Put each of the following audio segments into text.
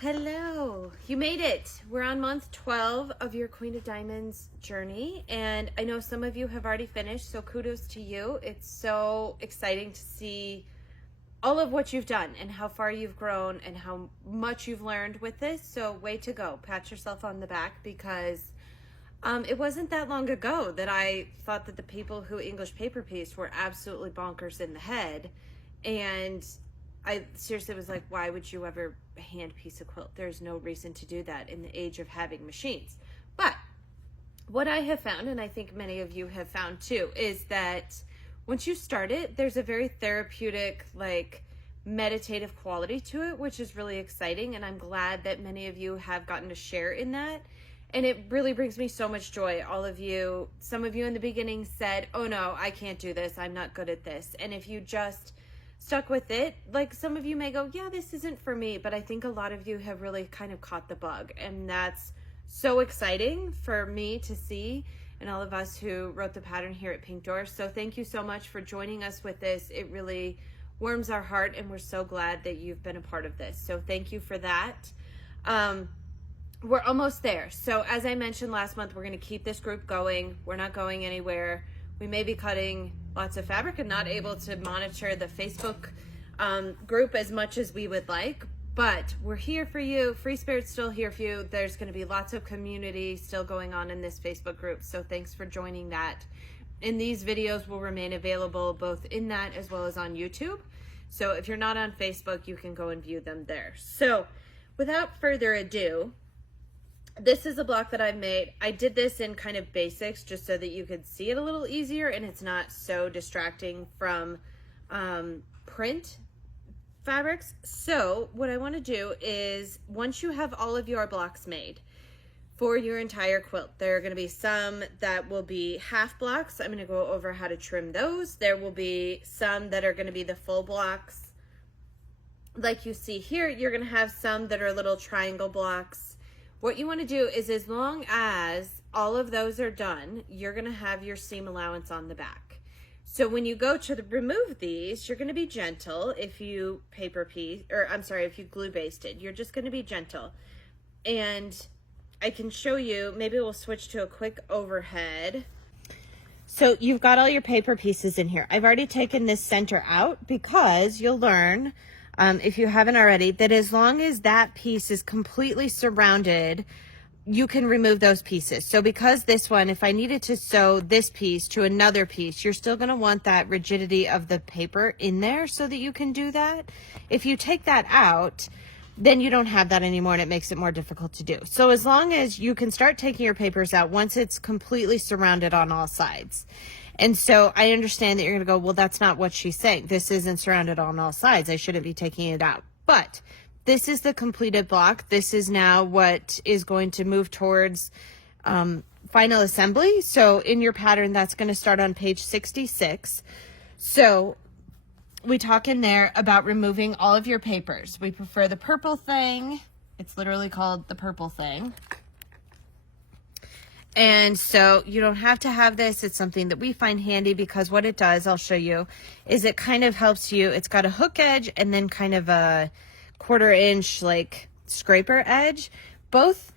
Hello, you made it. We're on month 12 of your Queen of Diamonds journey, and I know some of you have already finished, so kudos to you. It's so exciting to see all of what you've done and how far you've grown and how much you've learned with this. So way to go. Pat yourself on the back, because it wasn't that long ago that I thought that the people who English paper pieced were absolutely bonkers in the head, and I seriously was like, why would you ever hand piece a quilt? There's no reason to do that in the age of having machines. But what I have found, and I think many of you have found too, is that once you start it, there's a very therapeutic, like meditative quality to it, which is really exciting. And I'm glad that many of you have gotten to share in that. And it really brings me so much joy. All of you, some of you in the beginning said, oh no, I can't do this. I'm not good at this. And if you just stuck with it, like some of you may go, yeah, this isn't for me, but I think a lot of you have really kind of caught the bug, and that's so exciting for me to see, and all of us who wrote the pattern here at Pink Door. So thank you so much for joining us with this. It really warms our heart, and we're so glad that you've been a part of this. So thank you for that. We're almost there. So as I mentioned last month, we're going to keep this group going. We're not going anywhere. We may be cutting lots of fabric and not able to monitor the Facebook group as much as we would like, but we're here for you. Free Spirit's still here for you. There's going to be lots of community still going on in this Facebook group, so thanks for joining that. And these videos will remain available both in that as well as on YouTube. So if you're not on Facebook, you can go and view them there. So without further ado, this is a block that I've made. I did this in kind of basics just so that you could see it a little easier and it's not so distracting from print fabrics. So what I want to do is, once you have all of your blocks made for your entire quilt, there are going to be some that will be half blocks. I'm going to go over how to trim those. There will be some that are going to be the full blocks like you see here. You're going to have some that are little triangle blocks. What you want to do is, as long as all of those are done, you're going to have your seam allowance on the back. So when you go to remove these, you're going to be gentle. If you if you glue basted, you're just going to be gentle. And I can show you, maybe we'll switch to a quick overhead. So you've got all your paper pieces in here. I've already taken this center out because you'll learn, if you haven't already, that as long as that piece is completely surrounded, you can remove those pieces. So because this one, if I needed to sew this piece to another piece, you're still going to want that rigidity of the paper in there so that you can do that. If you take that out, then you don't have that anymore, and it makes it more difficult to do. So as long as you can start taking your papers out once it's completely surrounded on all sides. And so I understand that you're going to go, well, that's not what she's saying. This isn't surrounded on all sides. I shouldn't be taking it out. But this is the completed block. This is now what is going to move towards final assembly. So in your pattern, that's going to start on page 66. So we talk in there about removing all of your papers. We prefer the purple thing. It's literally called the purple thing. And so you don't have to have this. It's something that we find handy, because what it does, I'll show you, is it kind of helps you. It's got a hook edge and then kind of a 1/4 inch like scraper edge. Both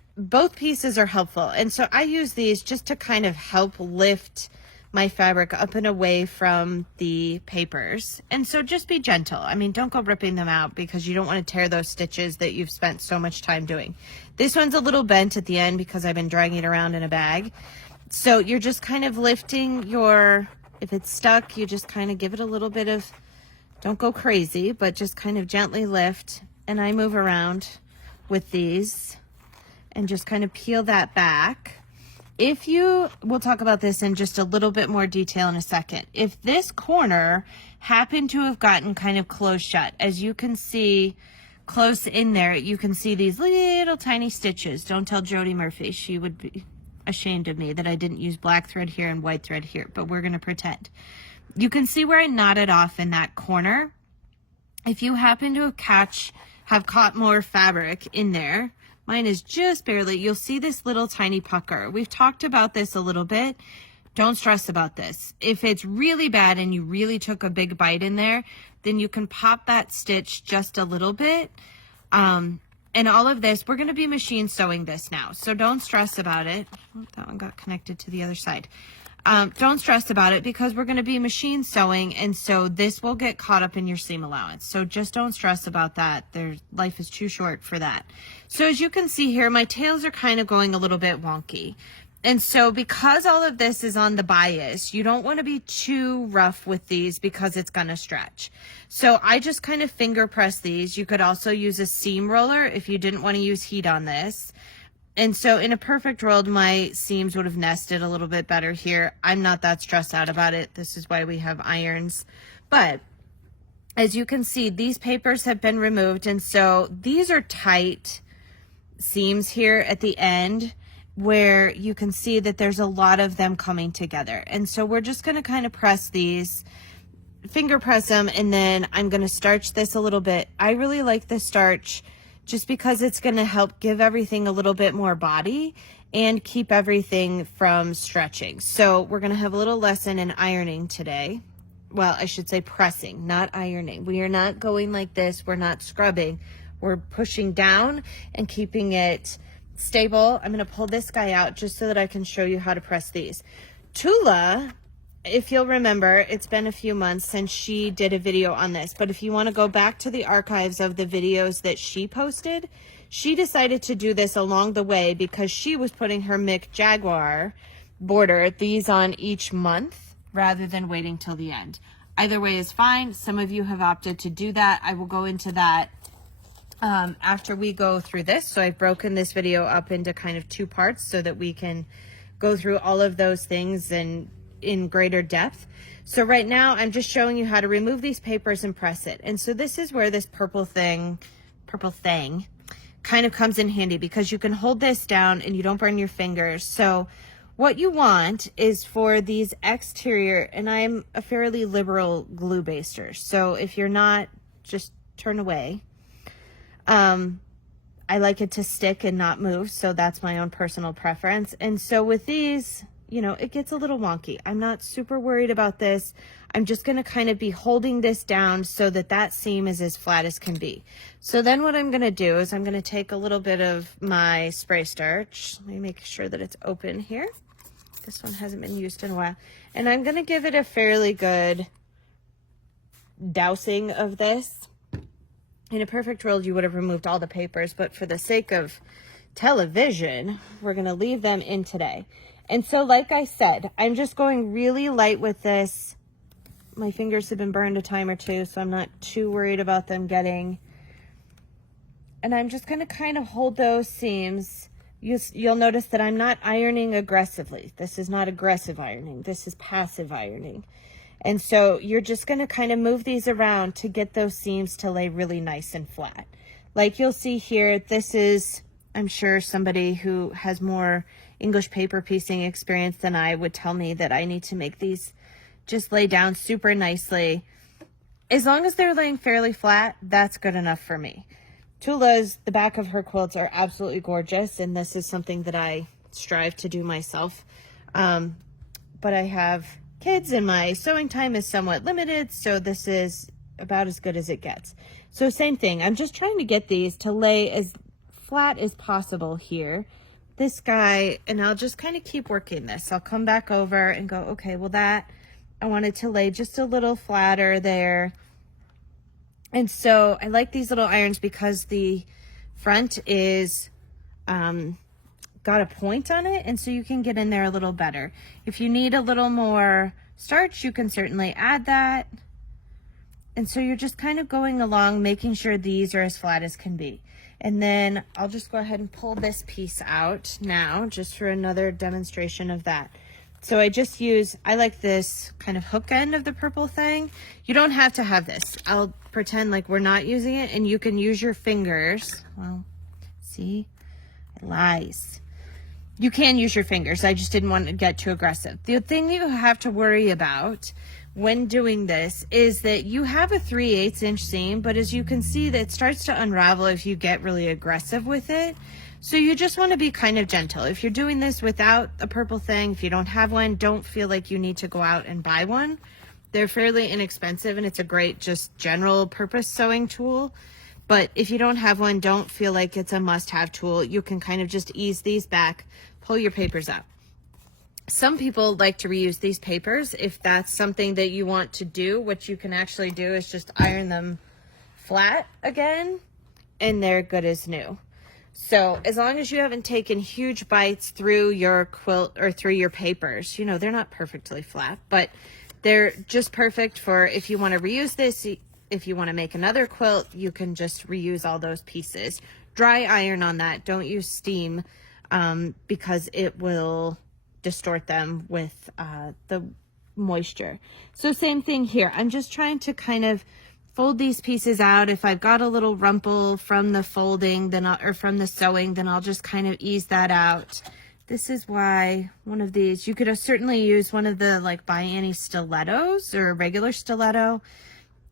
pieces are helpful. And so I use these just to kind of help lift my fabric up and away from the papers. And so just be gentle. I mean, don't go ripping them out, because you don't want to tear those stitches that you've spent so much time doing. This one's a little bent at the end because I've been dragging it around in a bag. So you're just kind of lifting your, if it's stuck, you just kind of give it a little bit of, don't go crazy, but just kind of gently lift. And I move around with these and just kind of peel that back. We'll talk about this in just a little bit more detail in a second. If this corner happened to have gotten kind of closed shut, as you can see close in there, you can see these little tiny stitches. Don't tell Jody Murphy. She would be ashamed of me that I didn't use black thread here and white thread here, but we're going to pretend. You can see where I knotted off in that corner. If you happen to have caught more fabric in there, mine is just barely, you'll see this little tiny pucker. We've talked about this a little bit. Don't stress about this. If it's really bad and you really took a big bite in there, then you can pop that stitch just a little bit. And all of this, we're going to be machine sewing this now. So don't stress about it. Oh, that one got connected to the other side. Don't stress about it because we're going to be machine sewing. And so this will get caught up in your seam allowance. So just don't stress about that. Life is too short for that. So as you can see here, my tails are kind of going a little bit wonky. And so because all of this is on the bias, you don't want to be too rough with these because it's going to stretch. So I just kind of finger press these. You could also use a seam roller if you didn't want to use heat on this. And so in a perfect world, my seams would have nested a little bit better here. I'm not that stressed out about it. This is why we have irons. But as you can see, these papers have been removed. And so these are tight seams here at the end, where you can see that there's a lot of them coming together. And so we're just going to kind of press these, finger press them, and then I'm going to starch this a little bit. I really like the starch just because it's going to help give everything a little bit more body and keep everything from stretching. So we're going to have a little lesson in ironing today. Well, I should say pressing, not ironing. We are not going like this. We're not scrubbing. We're pushing down and keeping it stable. I'm going to pull this guy out just so that I can show you how to press these. Tula, if you'll remember, it's been a few months since she did a video on this, but if you want to go back to the archives of the videos that she posted, she decided to do this along the way because she was putting her Mick Jaguar border, these on each month rather than waiting till the end. Either way is fine. Some of you have opted to do that. I will go into that after we go through this. So I've broken this video up into kind of two parts so that we can go through all of those things in greater depth. So right now I'm just showing you how to remove these papers and press it. And so this is where this purple thing kind of comes in handy because you can hold this down and you don't burn your fingers. So what you want is for these exterior, and I'm a fairly liberal glue baster, so if you're not, just turn away. I like it to stick and not move, so that's my own personal preference. And so with these, you know, it gets a little wonky. I'm not super worried about this. I'm just going to kind of be holding this down so that that seam is as flat as can be. So then what I'm going to do is I'm going to take a little bit of my spray starch. Let me make sure that it's open here. This one hasn't been used in a while. And I'm going to give it a fairly good dousing of this. In a perfect world, you would have removed all the papers, but for the sake of television, we're going to leave them in today. And so, like I said, I'm just going really light with this. My fingers have been burned a time or two, so I'm not too worried about them getting. And I'm just going to kind of hold those seams. You'll notice that I'm not ironing aggressively. This is not aggressive ironing. This is passive ironing. And so you're just going to kind of move these around to get those seams to lay really nice and flat. Like you'll see here, this is, I'm sure somebody who has more English paper piecing experience than I would tell me that I need to make these just lay down super nicely. As long as they're laying fairly flat, that's good enough for me. Tula's, the back of her quilts are absolutely gorgeous, and this is something that I strive to do myself. But I have kids and my sewing time is somewhat limited, so this is about as good as it gets. So same thing, I'm just trying to get these to lay as flat as possible here. This guy, and I'll just kind of keep working this. I'll come back over and go, okay, well that, I wanted to lay just a little flatter there. And so I like these little irons because the front is got a point on it, and so you can get in there a little better. If you need a little more starch, you can certainly add that. And so you're just kind of going along, making sure these are as flat as can be. And then I'll just go ahead and pull this piece out now, just for another demonstration of that. So I like this kind of hook end of the purple thing. You don't have to have this. I'll pretend like we're not using it, and you can use your fingers. Well, see, it lies. You can use your fingers. I just didn't want to get too aggressive. The thing you have to worry about when doing this is that you have a 3/8 inch seam, but as you can see, that starts to unravel if you get really aggressive with it. So you just want to be kind of gentle. If you're doing this without a purple thing, if you don't have one, don't feel like you need to go out and buy one. They're fairly inexpensive, and it's a great just general purpose sewing tool. But if you don't have one, don't feel like it's a must-have tool. You can kind of just ease these back, pull your papers out. Some people like to reuse these papers. If that's something that you want to do, what you can actually do is just iron them flat again, and they're good as new. So as long as you haven't taken huge bites through your quilt or through your papers, you know, they're not perfectly flat, but they're just perfect for if you want to reuse this. If you want to make another quilt, you can just reuse all those pieces. Dry iron on that. Don't use steam because it will distort them with the moisture. So same thing here. I'm just trying to kind of fold these pieces out. If I've got a little rumple from the folding, then or from the sewing, then I'll just kind of ease that out. This is why one of these, you could certainly use one of the like By Annie stilettos or a regular stiletto,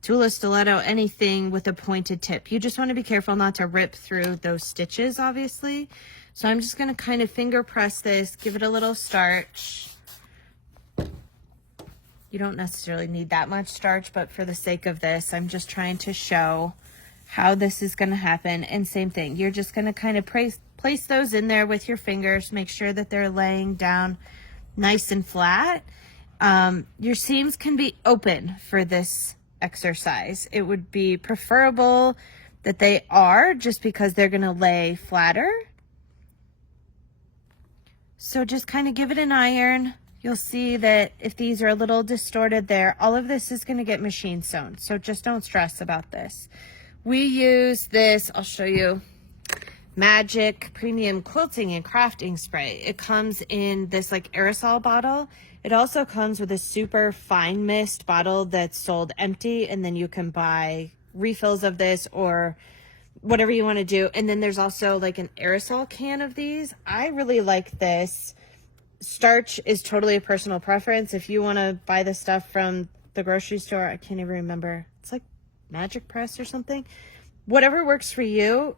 Tula stiletto, anything with a pointed tip. You just want to be careful not to rip through those stitches, obviously. So I'm just going to kind of finger press this, give it a little starch. You don't necessarily need that much starch, but for the sake of this, I'm just trying to show how this is going to happen. And same thing, you're just going to kind of place those in there with your fingers, make sure that they're laying down nice and flat. Your seams can be open for this exercise. It would be preferable that they are, just because they're going to lay flatter. So just kind of give it an iron. You'll see that if these are a little distorted there, all of this is going to get machine sewn. So just don't stress about this. We use this, I'll show you, Magic Premium Quilting and Crafting Spray. It comes in this like aerosol bottle. It also comes with a super fine mist bottle that's sold empty, and then you can buy refills of this or whatever you want to do. And then there's also like an aerosol can of these. I really like this. Starch is totally a personal preference. If you want to buy the stuff from the grocery store, I can't even remember. It's like Magic Press or something. Whatever works for you,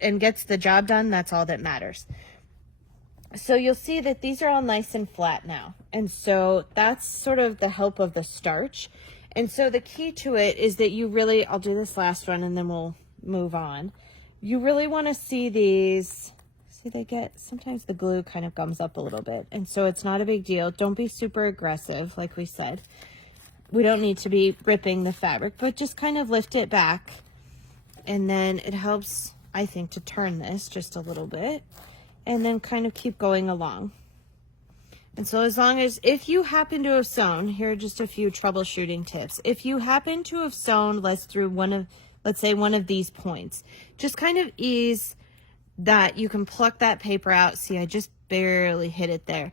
and gets the job done, that's all that matters. So you'll see that these are all nice and flat now. And so that's sort of the help of the starch. And so the key to it is that you really, I'll do this last one and then we'll move on. You really want to see these. See, they get, sometimes the glue kind of gums up a little bit. And so it's not a big deal. Don't be super aggressive, like we said. We don't need to be ripping the fabric, but just kind of lift it back. And then it helps, I think, to turn this just a little bit. And then kind of keep going along. And so as long as, if you happen to have sewn, here are just a few troubleshooting tips. If you happen to have sewn, let's say one of these points, just kind of ease that. You can pluck that paper out. See, I just barely hit it there.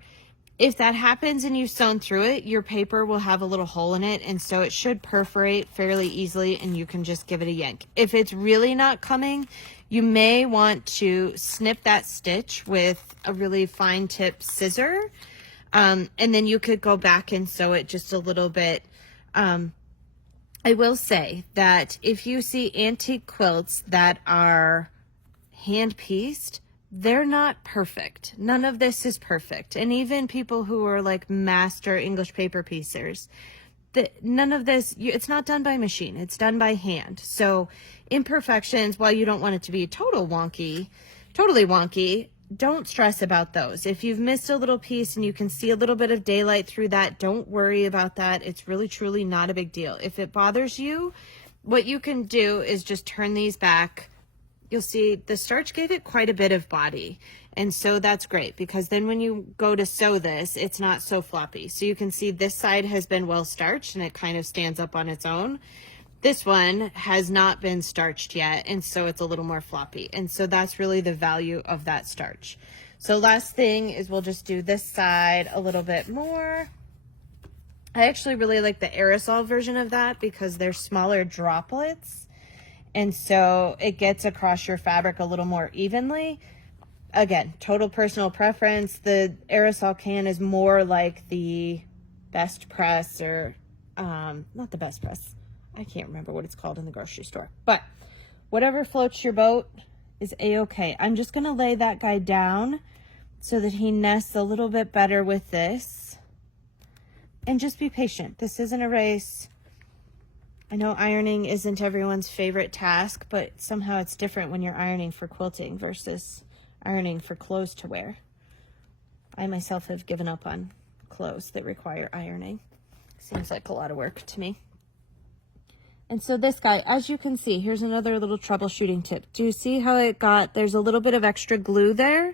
If that happens and you've sewn through it, your paper will have a little hole in it, and so it should perforate fairly easily, and you can just give it a yank. If it's really not coming, you may want to snip that stitch with a really fine tip scissor, and then you could go back and sew it just a little bit. I will say that if you see antique quilts that are hand-pieced, they're not perfect. None of this is perfect. And even people who are like master English paper piecers, none of this, it's not done by machine. It's done by hand. So imperfections, while you don't want it to be totally wonky, don't stress about those. If you've missed a little piece and you can see a little bit of daylight through that, don't worry about that. It's really, truly not a big deal. If it bothers you, what you can do is just turn these back. You'll see the starch gave it quite a bit of body. And so that's great, because then when you go to sew this, it's not so floppy. So you can see this side has been well starched and it kind of stands up on its own. This one has not been starched yet, and so it's a little more floppy. And so that's really the value of that starch. So last thing is we'll just do this side a little bit more. I actually really like the aerosol version of that because they're smaller droplets. And so it gets across your fabric a little more evenly. Again, total personal preference. The aerosol can is more like the Best Press, or not the Best Press. I can't remember what it's called in the grocery store. But whatever floats your boat is a-okay. I'm just going to lay that guy down so that he nests a little bit better with this. And just be patient. This isn't a race. I know ironing isn't everyone's favorite task, but somehow it's different when you're ironing for quilting versus ironing for clothes to wear. I myself have given up on clothes that require ironing. Seems like a lot of work to me. And so this guy, as you can see, here's another little troubleshooting tip. Do you see how there's a little bit of extra glue there?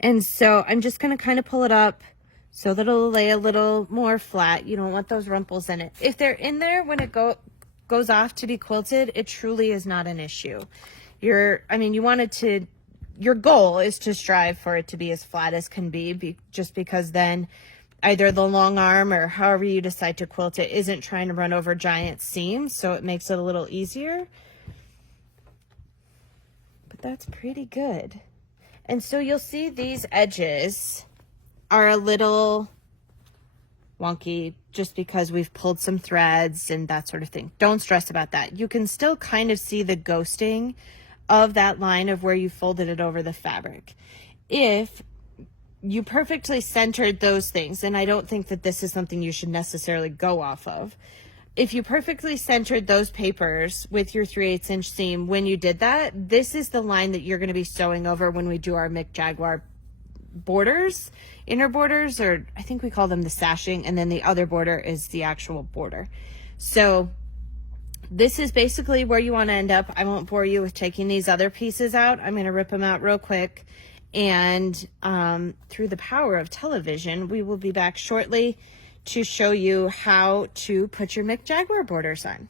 And so I'm just going to kind of pull it up so that it'll lay a little more flat. You don't want those rumples in it. If they're in there when it goes off to be quilted, it truly is not an issue. Your goal is to strive for it to be as flat as can be, just because then either the long arm or however you decide to quilt it isn't trying to run over giant seams, so it makes it a little easier. But that's pretty good. And so you'll see these edges are a little wonky just because we've pulled some threads and that sort of thing. Don't stress about that. You can still kind of see the ghosting of that line of where you folded it over the fabric. If you perfectly centered those things, and I don't think that this is something you should necessarily go off of. If you perfectly centered those papers with your 3/8 inch seam when you did that, this is the line that you're going to be sewing over when we do our Mick Jaguar borders, inner borders, or I think we call them the sashing, and then the other border is the actual border. So this is basically where you want to end up. I won't bore you with taking these other pieces out. I'm going to rip them out real quick. And through the power of television, we will be back shortly to show you how to put your Mick Jaguar borders on.